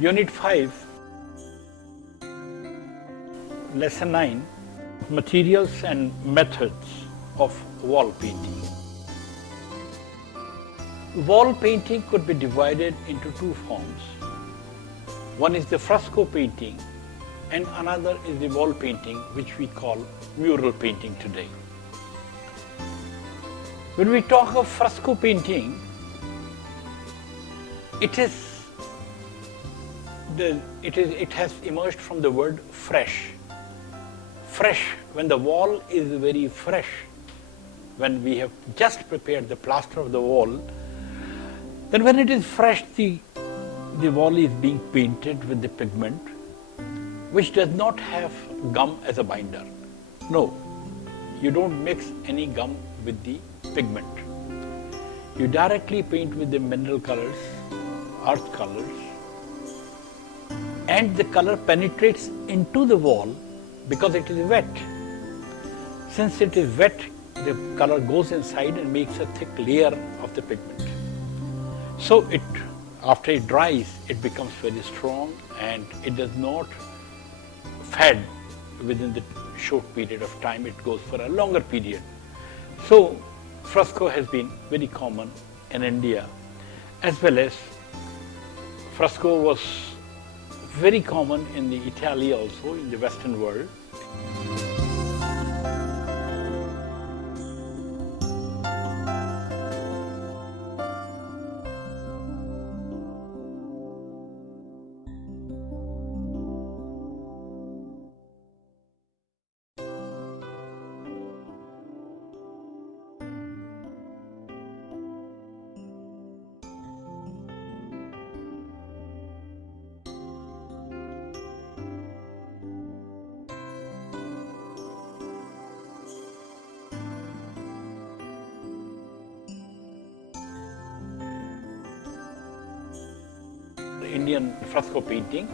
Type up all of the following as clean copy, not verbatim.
Unit 5, Lesson 9, Materials and Methods of Wall Painting. Wall painting could be divided into two forms. One is the fresco painting and another is the wall painting, which we call mural painting today. When we talk of fresco painting, it has emerged from the word fresh. Fresh, when the wall is very fresh, when we have just prepared the plaster of the wall, then when it is fresh, the wall is being painted with the pigment, which does not have gum as a binder. No, you don't mix any gum with the pigment. You directly paint with the mineral colors, earth colors, and the color penetrates into the wall because it is wet. Since it is wet, the color goes inside and makes a thick layer of the pigment. So after it dries, it becomes very strong and it does not fade within the short period of time. It goes for a longer period. So fresco has been very common in India, as well as fresco was very common in the Italy also, in the Western world. Indian fresco painting.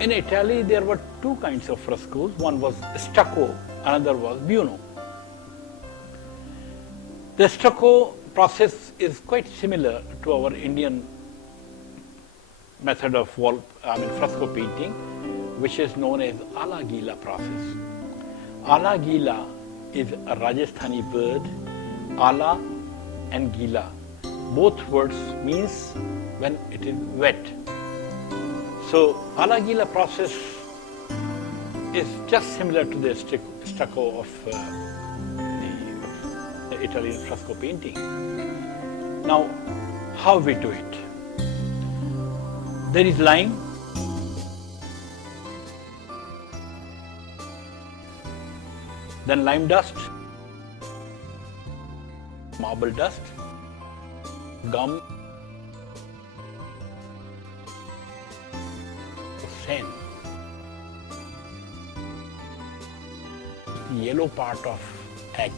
In Italy, there were two kinds of frescoes. One was stucco, another was buono. The stucco process is quite similar to our Indian method of fresco painting, which is known as ala gila process. Ala gila is a Rajasthani word. Ala and gila, both words means when it is wet. So, ala gila process is just similar to the stucco of the Italian fresco painting. Now, how we do it? There is lime, then lime dust, marble dust, gum, sand, the yellow part of egg,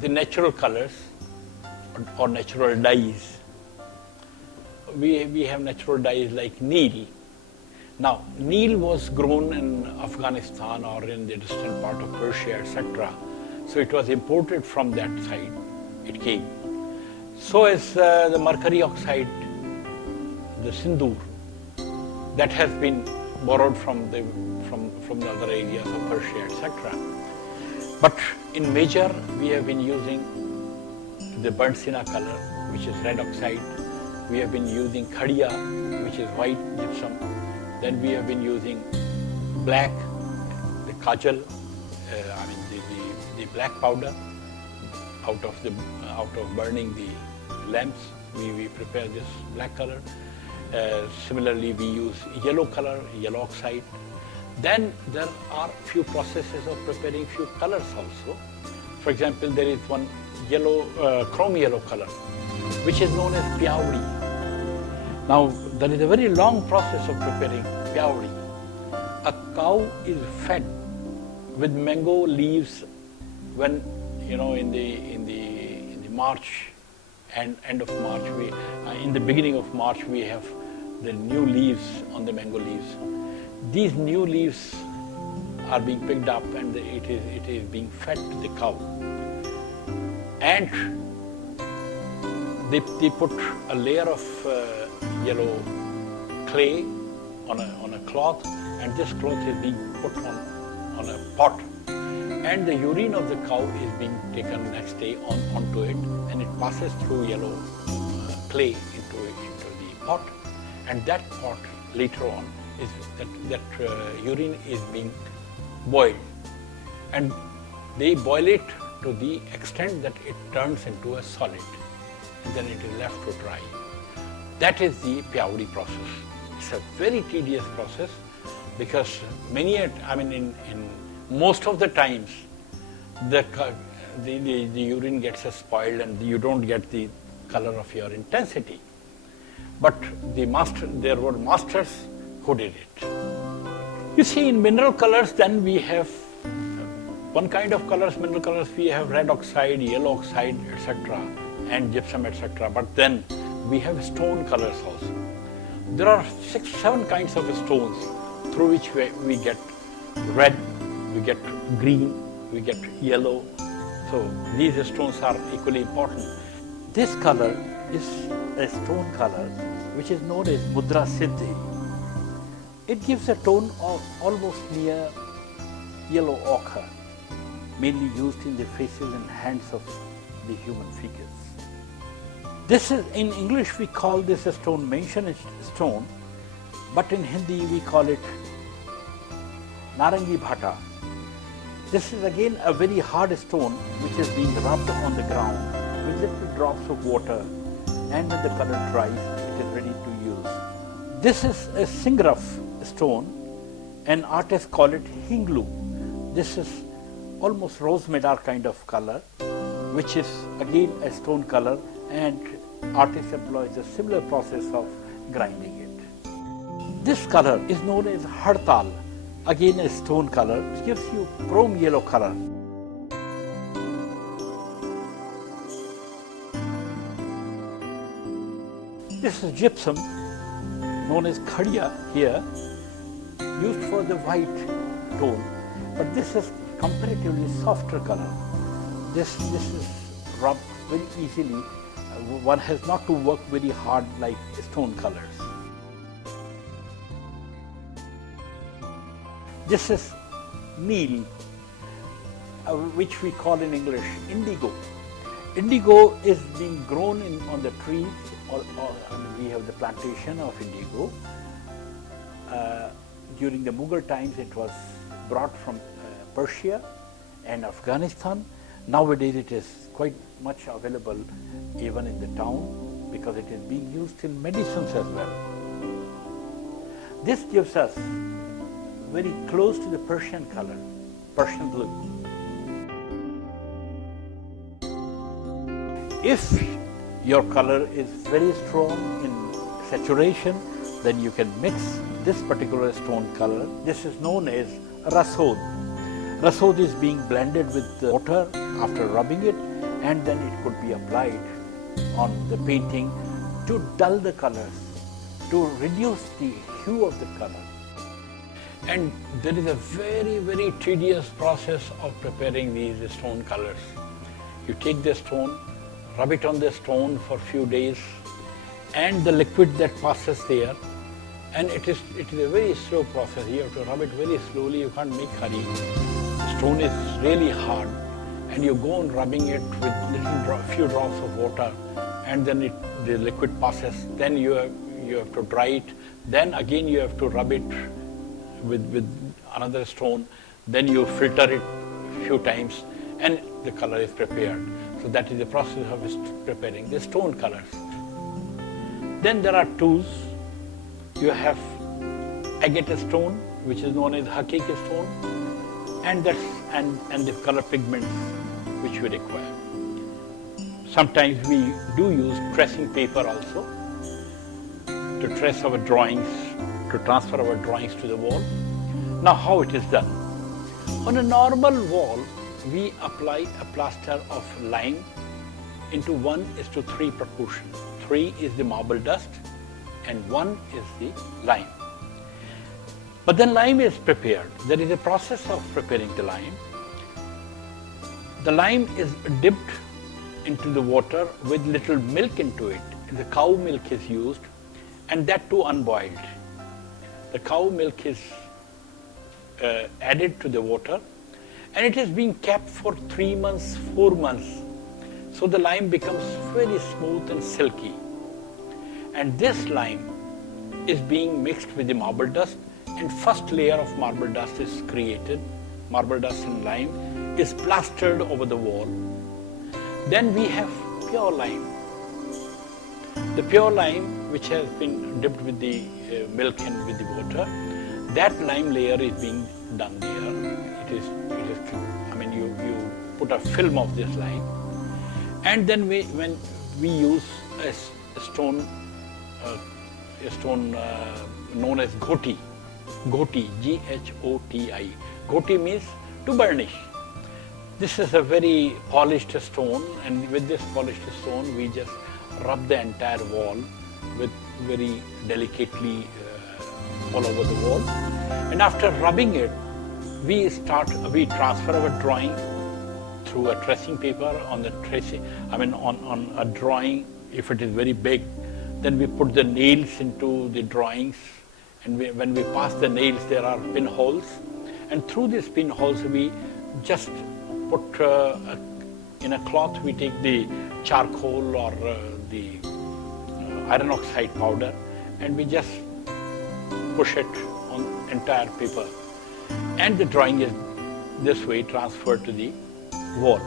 the natural colors or natural dyes. we have natural dyes like Neil. Now, Neil was grown in Afghanistan or in the distant part of Persia, etc. So it was imported from that side, it came. So is the mercury oxide, the sindoor, that has been borrowed from the other areas of Persia, etc. But in major, we have been using the burnt sienna color, which is red oxide. We have been using khadiya, which is white gypsum. Then we have been using black, the kajal, the black powder. Out of burning the lamps, we prepare this black color. Similarly, we use yellow color, yellow oxide. Then there are few processes of preparing few colors also. For example, there is one yellow, chrome yellow color, which is known as pyawdi. Now, there is a very long process of preparing pyawdi. A cow is fed with mango leaves when, in the March and end of March, in the beginning of March, we have the new leaves on the mango leaves. These new leaves are being picked up and it is being fed to the cow. And they put a layer of yellow clay on a cloth, and this cloth is being put on a pot. And the urine of the cow is being taken next day onto it, and it passes through yellow clay into the pot. And that pot later on is that urine is being boiled, and they boil it to the extent that it turns into a solid, and then it is left to dry. That is the pyawdi process. It's a very tedious process because in most of the times the urine gets spoiled and you don't get the color of your intensity. But there were masters who did it. You see, in mineral colors, then we have one kind of colors, mineral colors, we have red oxide, yellow oxide, etc., and gypsum, etc. But then we have stone colors also. There are 6-7 kinds of stones through which we get red, we get green, we get yellow. So these stones are equally important. This color is a stone color which is known as mudra siddhi. It gives a tone of almost near yellow ochre, mainly used in the faces and hands of the human figures. This is, in English we call this a stone mention stone, but in Hindi we call it narangi bhata. This is again a very hard stone which is being rubbed on the ground with little drops of water, and when the color dries, it is ready to use. This is a singraf stone, and artists call it hinglu. This is almost rose madar kind of color, which is again a stone color, and artists employs a similar process of grinding it. This color is known as hartal, again a stone color, which gives you chrome yellow color. This is gypsum, known as khadiya here, used for the white tone, but this is comparatively softer color. This is rubbed very easily. One has not to work very hard like stone colors. This is Neil, which we call in English indigo. Indigo is being grown on the trees, or we have the plantation of indigo. During the Mughal times, it was brought from Persia and Afghanistan. Nowadays, it is quite much available even in the town because it is being used in medicines as well. This gives us very close to the Persian color, Persian blue. If your color is very strong in saturation, then you can mix this particular stone color. This is known as rasod. Rasod is being blended with the water after rubbing it, and then it could be applied on the painting to dull the colors, to reduce the hue of the color. And there is a very, very tedious process of preparing these stone colors. You take the stone, rub it on the stone for a few days, and the liquid that passes there, and it is a very slow process. You have to rub it very slowly, you can't make hurry. Stone is really hard, and you go on rubbing it with few drops of water, and then the liquid passes. Then you have to dry it. Then again you have to rub it with another stone. Then you filter it a few times, and the color is prepared. So that is the process of preparing the stone colors. Then there are tools. You have agate stone, which is known as hakiki stone, and the color pigments which we require. Sometimes we do use tracing paper also to trace our drawings, to transfer our drawings to the wall. Now how it is done? On a normal wall, we apply a plaster of lime into 1:3 proportion. 3 is the marble dust and 1 is the lime. But then lime is prepared. There is a process of preparing the lime. The lime is dipped into the water with little milk into it. The cow milk is used, and that too unboiled. The cow milk is added to the water, and it is being kept for 3 months, 4 months. So the lime becomes very smooth and silky. And this lime is being mixed with the marble dust, and first layer of marble dust is created. Marble dust and lime is plastered over the wall. Then we have pure lime. The pure lime, which has been dipped with the milk and with the water, that lime layer is being done there. You put a film of this lime, and then when we use a stone known as ghoti, G-H-O-T-I. Ghoti means to burnish. This is a very polished stone, and with this polished stone we just rub the entire wall with very delicately all over the wall. And after rubbing it, we transfer our drawing through a tracing paper on a drawing. If it is very big, then we put the nails into the drawings, and when we pass the nails, there are pinholes, and through these pinholes we just put in a cloth. We take the charcoal or the iron oxide powder, and we just push it on entire paper, and the drawing is this way transferred to the wall.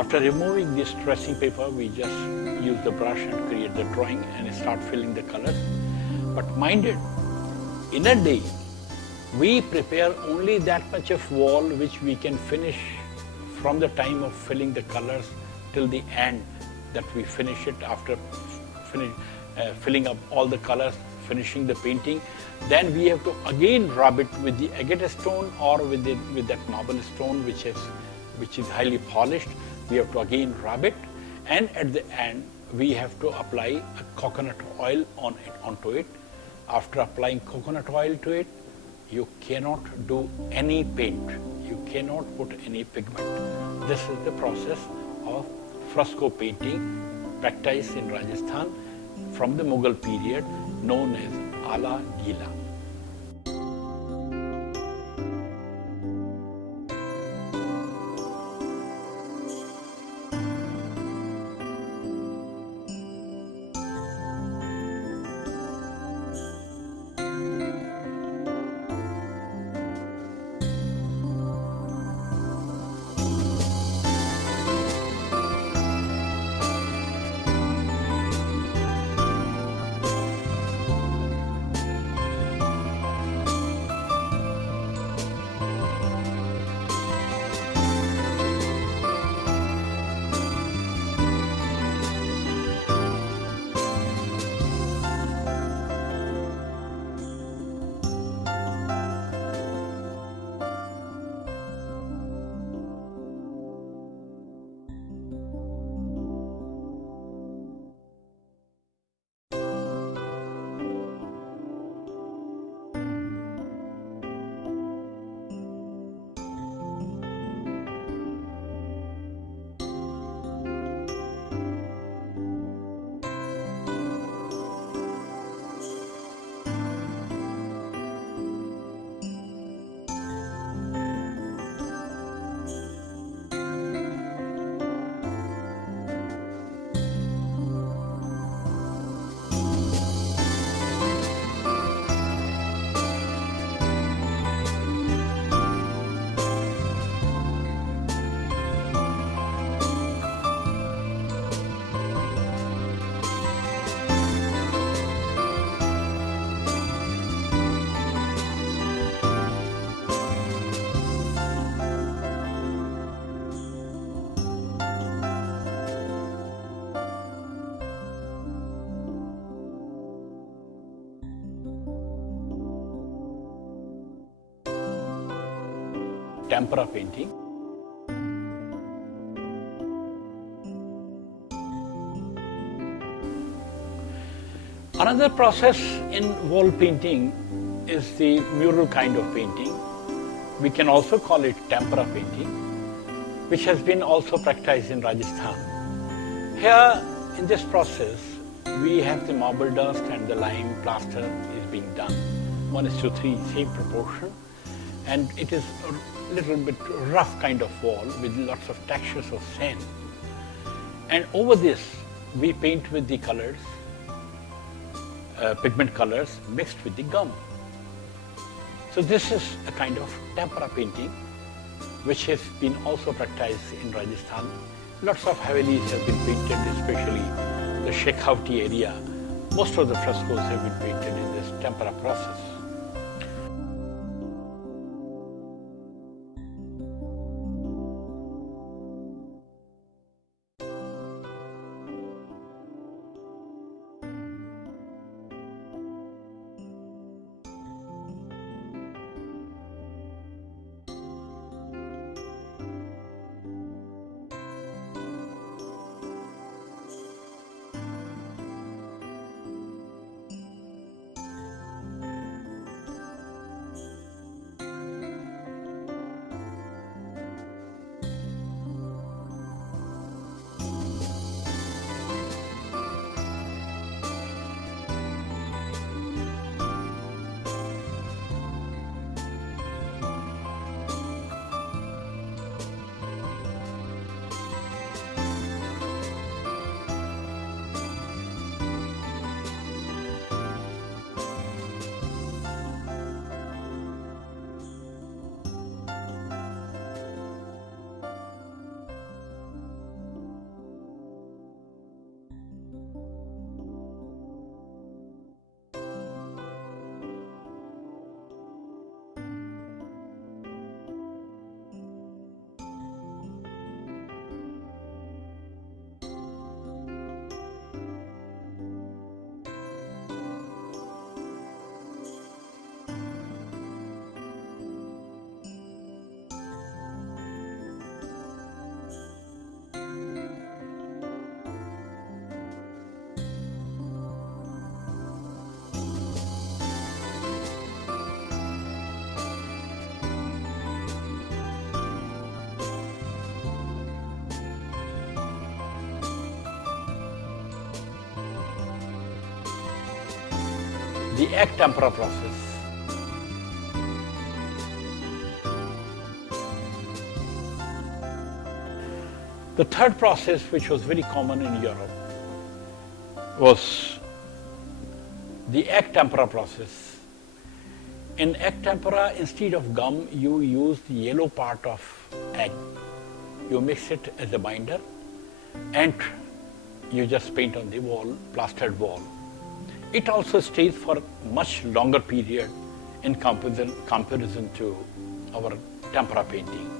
After removing this tracing paper, we just use the brush and create the drawing and start filling the colors. But mind it, in a day, we prepare only that much of wall which we can finish from the time of filling the colors till the end, that we finish it after filling up all the colors, finishing the painting. Then we have to again rub it with the agate stone or with that marble stone which is highly polished. We have to again rub it, and at the end we have to apply a coconut oil onto it. After applying coconut oil to it, you cannot do any paint. You cannot put any pigment. This is the process of fresco painting practiced in Rajasthan from the Mughal period, known as Ala Gila. tempera painting. Another process in wall painting is the mural kind of painting. We can also call it tempera painting, which has been also practiced in Rajasthan. Here in this process, we have the marble dust and the lime plaster is being done 1:3, same proportion, and it is a little bit rough kind of wall with lots of textures of sand. And over this, we paint with the colors, pigment colors mixed with the gum. So this is a kind of tempera painting which has been also practiced in Rajasthan. Lots of Havelis have been painted, especially the Shekhawati area. Most of the frescoes have been painted in this tempera process. The egg tempera process. The third process, which was very common in Europe, was the egg tempera process. In egg tempera, instead of gum, you use the yellow part of egg. You mix it as a binder and you just paint on the wall, plastered wall. It also stays for much longer period in comparison to our tempera painting.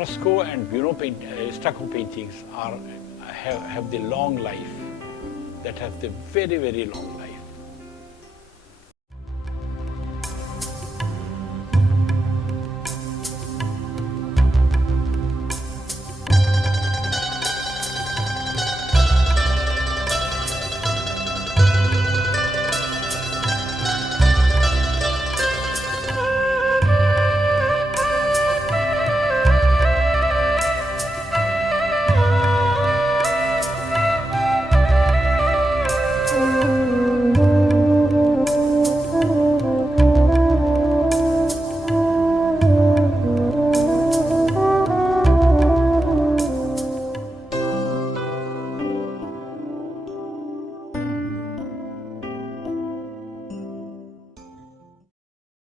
fresco and stucco paintings have the long life, that has the very, very long life.